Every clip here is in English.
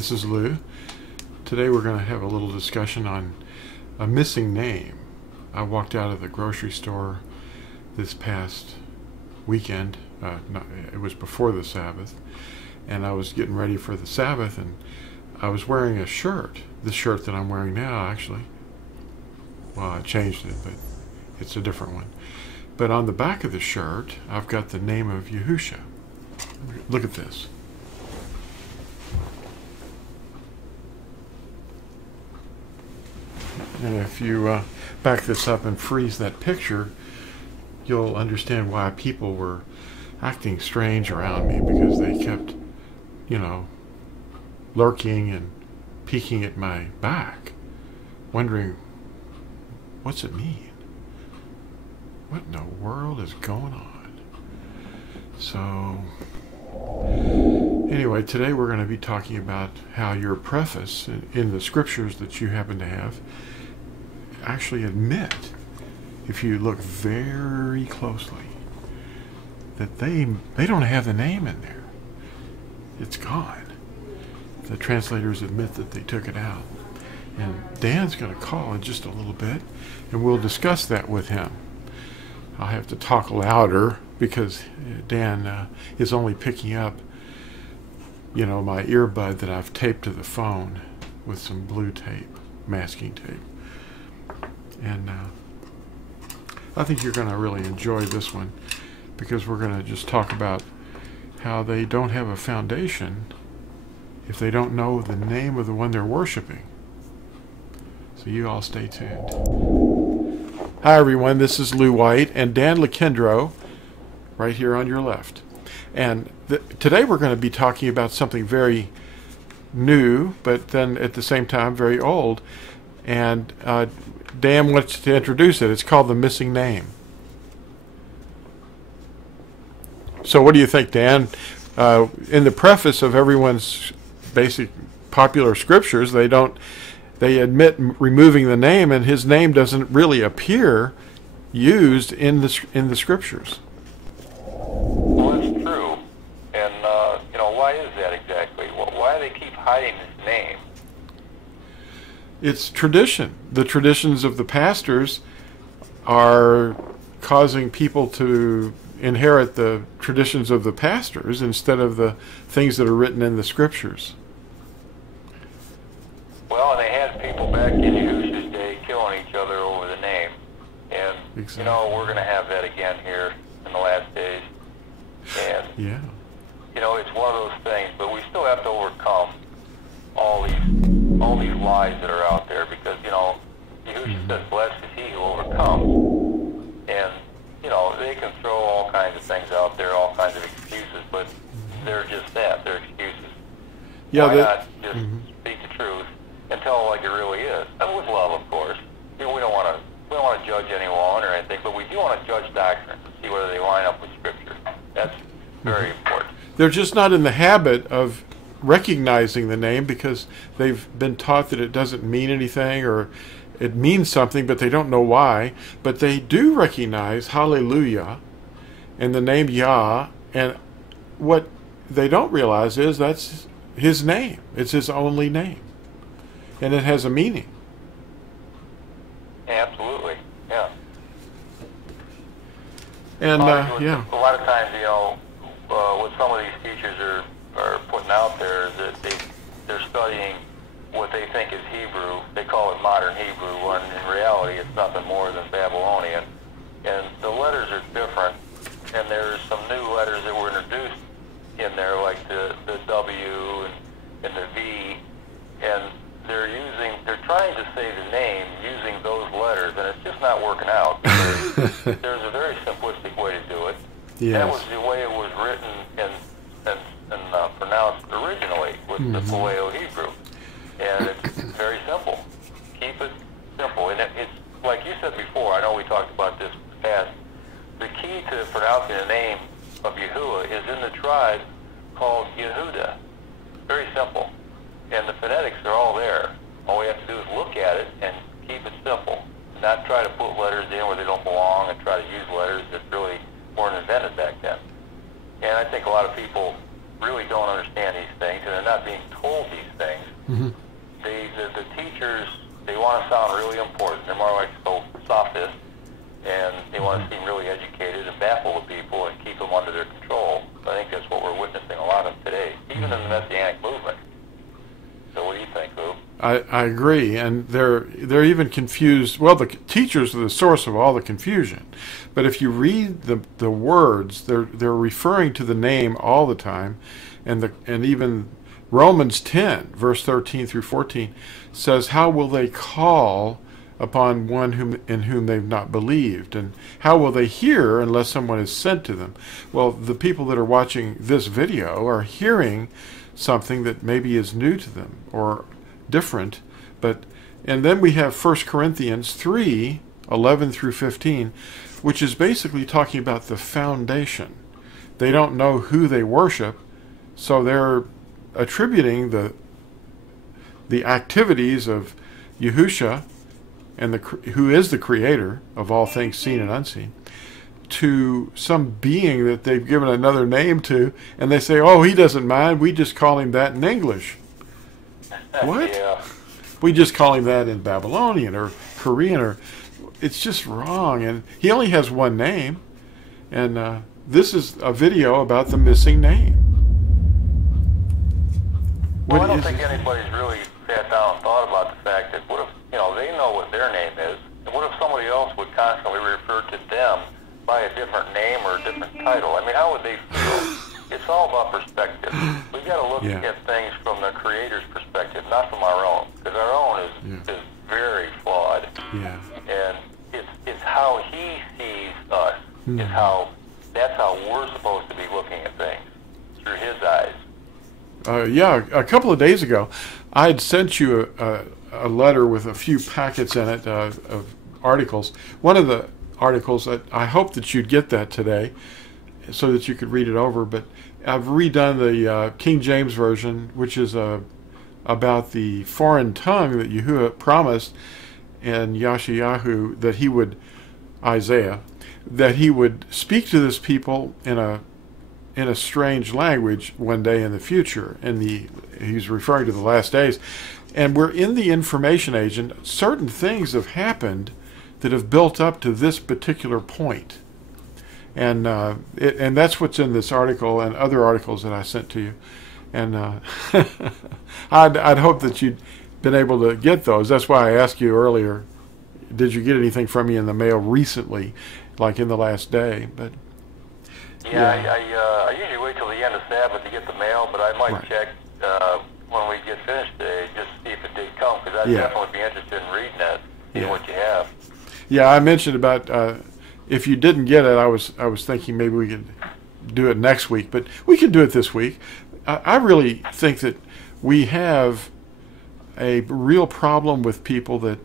This is Lou. Today we're going to have a little discussion on a missing name. I walked out of the grocery store this past weekend. It was before the Sabbath, and I was getting ready for the Sabbath, and I was wearing a shirt. The shirt that I'm wearing now, actually. Well, I changed it, but it's a different one. But on the back of the shirt, I've got the name of Yahuah. Look at this. And if you back this up and freeze that picture, you'll understand why people were acting strange around me, because they kept, lurking and peeking at my back, wondering, what's it mean? What in the world is going on? So, anyway, today we're going to be talking about how your preface in the scriptures that you happen to have actually admit, if you look very closely, that they don't have the name in there. It's gone. The translators admit that they took it out. And Dan's going to call in just a little bit, and we'll discuss that with him. I'll have to talk louder because Dan is only picking up, my earbud that I've taped to the phone with some blue tape, masking tape. And I think you're going to really enjoy this one, because we're going to just talk about how they don't have a foundation if they don't know the name of the one they're worshiping. So you all stay tuned. Hi everyone, this is Lou White and Dan Lakendro, right here on your left. And today we're going to be talking about something very new, but then at the same time very old. And Dan wants to introduce it. It's called The Missing Name. So what do you think, Dan? In the preface of everyone's basic popular scriptures, they admit removing the name, and his name doesn't really appear used in the scriptures. Well, that's true. And why is that exactly? Why do they keep hiding his name? It's tradition. The traditions of the pastors are causing people to inherit the traditions of the pastors instead of the things that are written in the scriptures. Well, and they had people back in Yahuah's day killing each other over the name. And, exactly. We're going to have that again here in the last days. And, yeah. It's one of those things, but we still have to overcome all these lies that are out there, because, Yahuah says, blessed is he who overcomes. And, they can throw all kinds of things out there, all kinds of excuses, but they're just that, they're excuses. Yeah, Why not just speak the truth and tell it like it really is? And with love, of course. We don't want to judge anyone or anything, but we do want to judge doctrine and see whether they line up with Scripture. That's very important. They're just not in the habit of recognizing the name, because they've been taught that it doesn't mean anything, or it means something, but they don't know why. But they do recognize Hallelujah and the name Yah, and what they don't realize is that's his name. It's his only name, and it has a meaning. Absolutely, yeah. And yeah, a lot of times, what some of these teachers are putting out there is that they're studying what they think is Hebrew. They call it modern Hebrew, when in reality it's nothing more than Babylonian. And the letters are different, and there's some new letters that were introduced in there, like the W and the V, and they're trying to say the name using those letters, and it's just not working out. There's a very simplistic way to do it. Yes. That was the way it was written and pronounced originally, with the Paleo Hebrew. And it's very simple. Keep it simple. And it's like you said before, I know we talked about this in the past, the key to pronouncing the name of Yahuah is in the tribe called Yehuda. Very simple. And the phonetics are all there. All we have to do is look at it and keep it simple. Not try to put letters in where they don't belong, and try to use letters that really weren't invented back then. And I think a lot of people really don't understand these things, and they're not being told these things. Mm-hmm. The teachers, they want to sound really important. They're more like sophists, and they want to seem really educated and baffle the people and keep them under their control. So I think that's what we're witnessing a lot of today, even in the Messianic movement. So what do you think, Lou? I agree, and they're even confused. Well, the teachers are the source of all the confusion, but if you read the words, they're referring to the name all the time, and even Romans 10 verse 13 through 14 says, "How will they call upon one in whom they've not believed, and how will they hear unless someone is sent to them?" Well, the people that are watching this video are hearing something that maybe is new to them or different, and then we have 1 Corinthians 3:11 through 15, which is basically talking about the foundation. They don't know who they worship, so they're attributing the activities of Yahuah, and who is the creator of all things seen and unseen, to some being that they've given another name to, and they say, "Oh, he doesn't mind, we just call him that in English." What? Yeah. We just call him that in Babylonian or Korean, or it's just wrong. And he only has one name, and this is a video about the missing name. Well, I don't think anybody's really sat down and thought about the fact that what if, they know what their name is, and what if somebody else would constantly refer to them by a different name or a different title? I mean, how would they feel? It's all about perspective. We've got to look at things from the Creator's perspective, not from our own, because our own is very flawed. Yeah. And it's how He sees us. That's how we're supposed to be looking at things, through His eyes. A couple of days ago, I had sent you a letter with a few packets in it of articles. One of the articles, I hope that you'd get that today so that you could read it over, but I've redone the King James Version, which is about the foreign tongue that Yahuah promised in Yashayahu that he would, Isaiah, that he would speak to this people in a strange language one day in the future. He's referring to the last days. And we're in the information age, and certain things have happened that have built up to this particular point. And that's what's in this article and other articles that I sent to you. And I'd hope that you'd been able to get those. That's why I asked you earlier, did you get anything from me in the mail recently, like in the last day? But I usually wait till the end of Sabbath to get the mail, but I might check when we get finished today, just see if it did come, because I'd definitely be interested in reading that, seeing what you have. Yeah, I mentioned about if you didn't get it, I was thinking maybe we could do it next week, but we can do it this week. I really think that we have a real problem with people that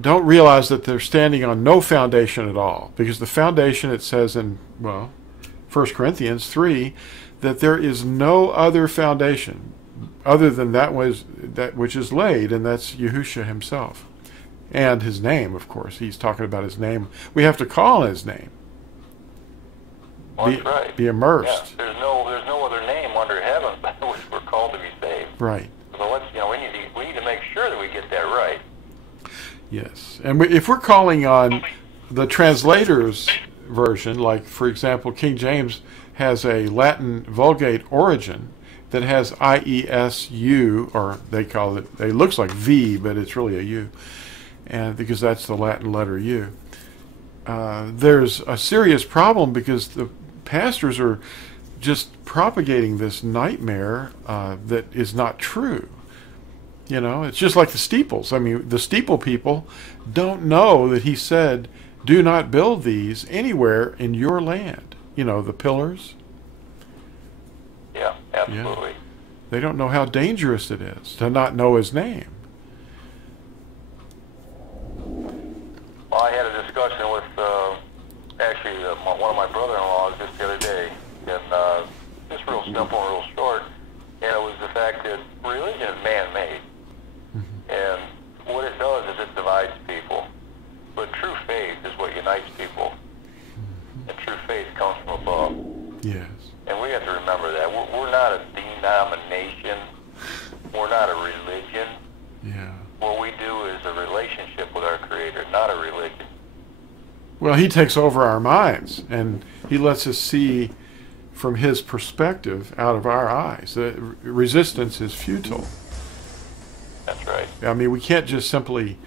don't realize that they're standing on no foundation at all, because the foundation, it says in 1 Corinthians 3 that there is no other foundation other than that which is laid, and that's Yahuah himself. And his name, of course. He's talking about his name. We have to call on his name. Well, that's right. Be immersed. Yeah. There's no other name under heaven by which we're called to be saved. Right. So let's, we need to make sure that we get that right. Yes. And if we're calling on the translators version, like, for example, King James has a Latin Vulgate origin that has IESU, or it looks like V, but it's really a U, and because that's the Latin letter U. There's a serious problem because the pastors are just propagating this nightmare that is not true. It's just like the steeples. I mean, the steeple people don't know that he said, "Do not build these anywhere in your land." The pillars. Yeah, absolutely. Yeah. They don't know how dangerous it is to not know his name. Well, I had a discussion with one of my brother-in-laws just the other day, and just real simple and real short, and it was the fact that religion is man-made, and what it does is it divides people, but true faith is what unites people, and true faith comes from above. Yes. And we have to remember that. We're not a denomination. We're not a religion. Yeah. What we do is a relationship with our Creator, not a religion. Well, he takes over our minds, and he lets us see from his perspective out of our eyes. Resistance is futile. That's right. I mean, we can't just simply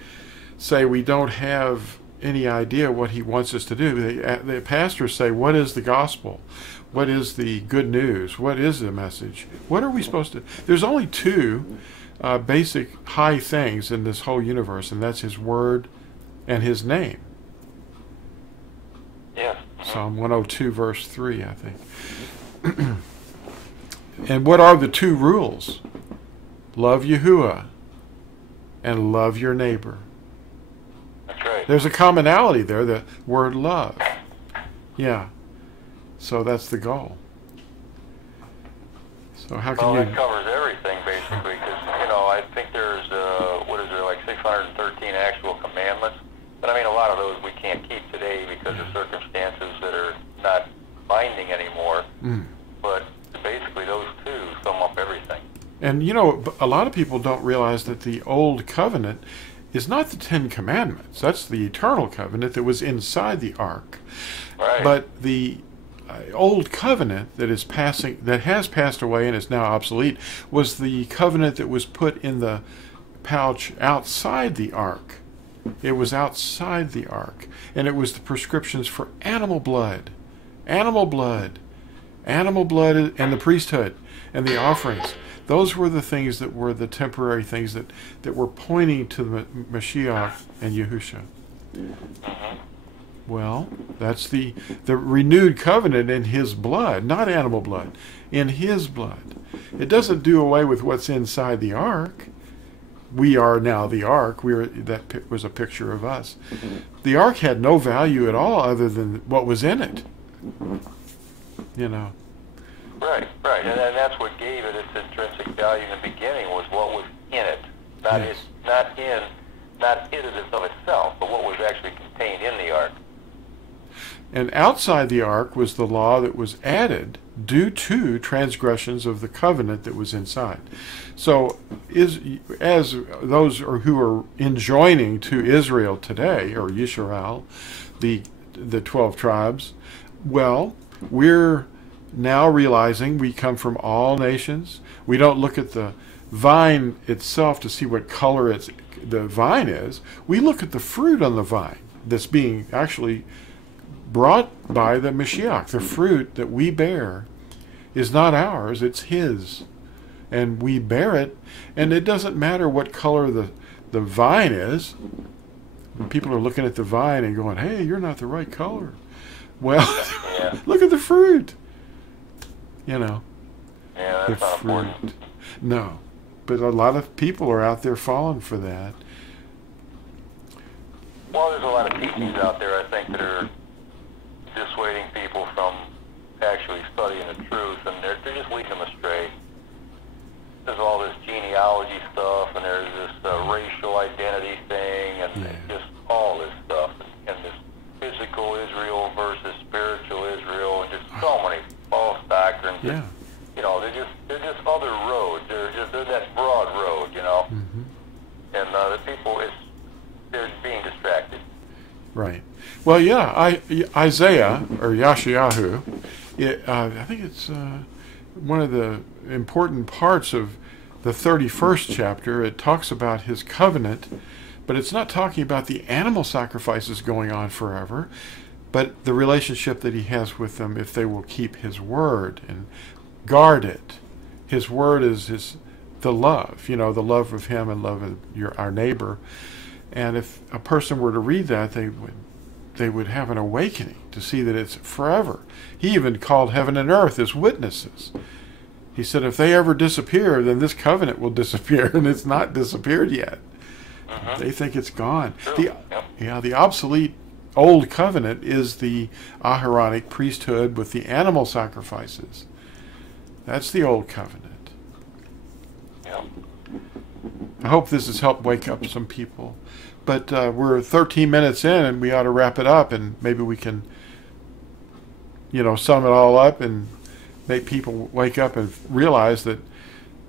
say we don't have any idea what he wants us to do. The pastors say, what is the gospel? What is the good news? What is the message? What are we supposed to... There's only two basic high things in this whole universe, and that's his word and his name. Yes. Psalm 102, verse 3, I think. And what are the two rules? Love Yahuah and love your neighbor. That's right. There's a commonality there, the word love. Yeah. So that's the goal. So how can Well, you... that covers everything, basically, because, I think there's, like 613 actual commandments. But, I mean, a lot of those we can't keep today because of circumstances that are not binding anymore. But basically those two sum up everything. And, a lot of people don't realize that the Old Covenant is not the Ten Commandments. That's the eternal covenant that was inside the ark. Right. But the Old Covenant that has passed away and is now obsolete was the covenant that was put in the pouch outside the ark. It was outside the ark, and it was the prescriptions for animal blood, and the priesthood, and the offerings. Those were the things that were the temporary things that were pointing to the Mashiach and Yahusha. Well, that's the renewed covenant in his blood, not animal blood, in his blood. It doesn't do away with what's inside the ark. We are now the ark. That was a picture of us. The ark had no value at all other than what was in it. Right. And that's what gave it its intrinsic value in the beginning, was what was in it. Not Yes. not it as of itself, but what was actually contained in the ark. And outside the ark was the law that was added due to transgressions of the covenant that was inside. So, as those who are enjoining to Israel today, or Yisrael, the 12 tribes, well, we're now realizing we come from all nations. We don't look at the vine itself to see what color the vine is. We look at the fruit on the vine that's being actually brought by the Mashiach. The fruit that we bear is not ours, it's his. And we bear it, and it doesn't matter what color the vine is. When people are looking at the vine and going, hey, you're not the right color. Well, look at the fruit. Yeah, that's not important. No. But a lot of people are out there falling for that. Well, there's a lot of teachings out there, I think, that are dissuading people from actually studying the truth, and they're just leading them astray. There's all this genealogy stuff, and there's this racial identity thing, and just all this stuff, and this physical Israel versus spiritual Israel, and just so many false doctrines. Yeah. They're just other roads. They're that broad road, And the people, they're being distracted. Right. Well, yeah, Isaiah, or Yashayahu, I think it's one of the important parts of the 31st chapter. It talks about his covenant, but it's not talking about the animal sacrifices going on forever, but the relationship that he has with them if they will keep his word and guard it. His word is the love, the love of him and love of our neighbor. And if a person were to read that, they would have an awakening to see that it's forever. He even called heaven and earth as witnesses. He said if they ever disappear, then this covenant will disappear, and it's not disappeared yet. They think it's gone. The obsolete old covenant is the Aharonic priesthood with the animal sacrifices. That's the old covenant. I hope this has helped wake up some people. But we're 13 minutes in, and we ought to wrap it up, and maybe we can, sum it all up and make people wake up and realize that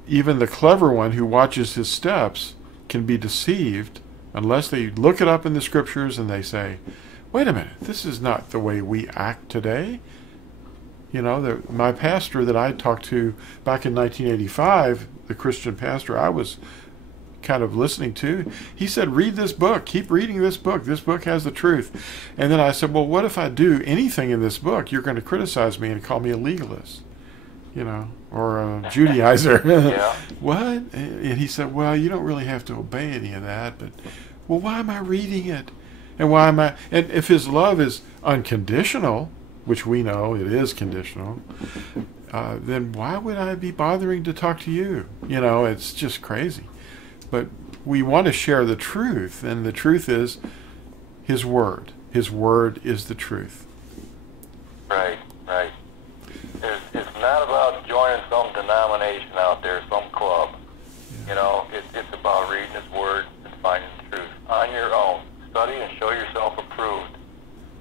even the clever one who watches his steps can be deceived unless they look it up in the scriptures and they say, wait a minute, this is not the way we act today. You know, my pastor that I talked to back in 1985, the Christian pastor I was kind of listening to, he said, read this book, keep reading this book has the truth. And then I said, well, what if I do anything in this book? You're going to criticize me and call me a legalist, you know, or a Judaizer. Yeah. What? And he said, well, you don't really have to obey any of that, but, well, why am I reading it? And why am I, and if his love is unconditional, which we know it is conditional, then why would I be bothering to talk to you? You know, it's just crazy. But we want to share the truth, and the truth is His Word. His Word is the truth. Right, right. It's not about joining some denomination out there, some club. Yeah. You know, it's about reading His Word and finding the truth on your own. Study and show yourself approved.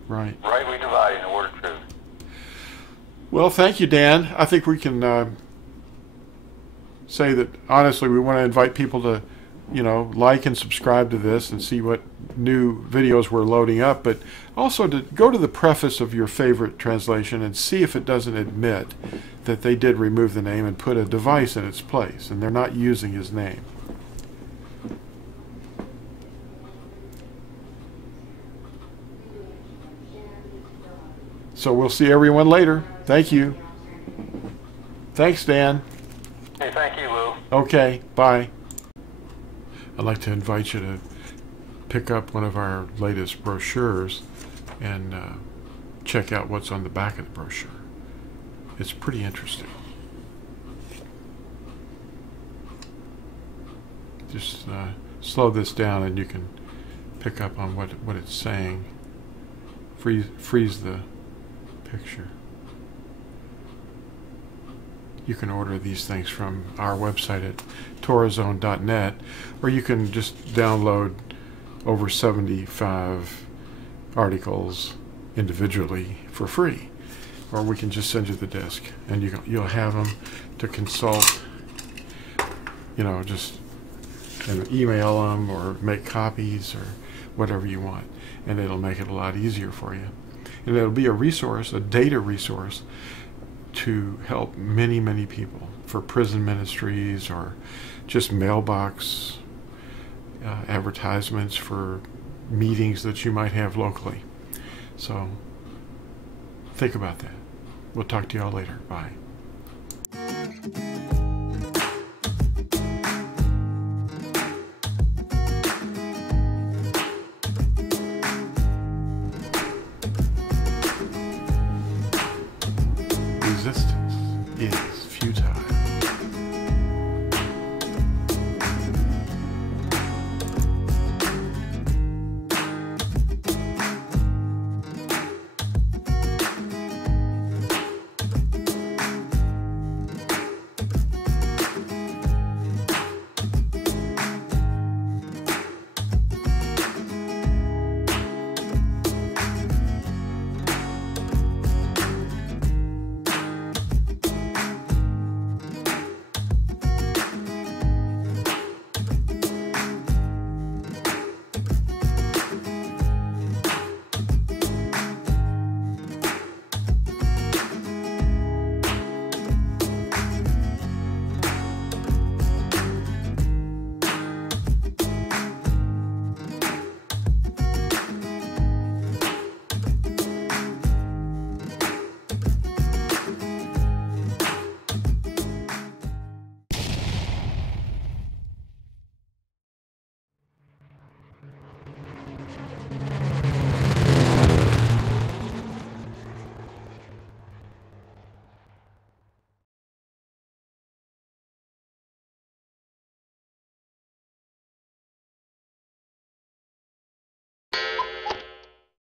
Right. Rightly dividing the word of truth. Well, thank you, Dan. I think we can say that, honestly, we want to invite people to, you know, like and subscribe to this and see what new videos we're loading up, but also to go to the preface of your favorite translation and see if it doesn't admit that they did remove the name and put a device in its place, and they're not using his name. So we'll see everyone later. Thank you. Thanks, Dan. Hey, thank you, Lou. Okay, bye. I'd like to invite you to pick up one of our latest brochures and check out what's on the back of the brochure. It's pretty interesting. Just slow this down and you can pick up on what it's saying. Freeze the picture. You can order these things from our website at TorahZone.net, or you can just download over 75 articles individually for free, or we can just send you the disc and you'll have them to consult, you know, just email them or make copies or whatever you want, and it'll make it a lot easier for you. And it'll be a resource, a data resource, to help many, many people for prison ministries or just mailbox advertisements for meetings that you might have locally. So think about that. We'll talk to y'all later. Bye. Resistance is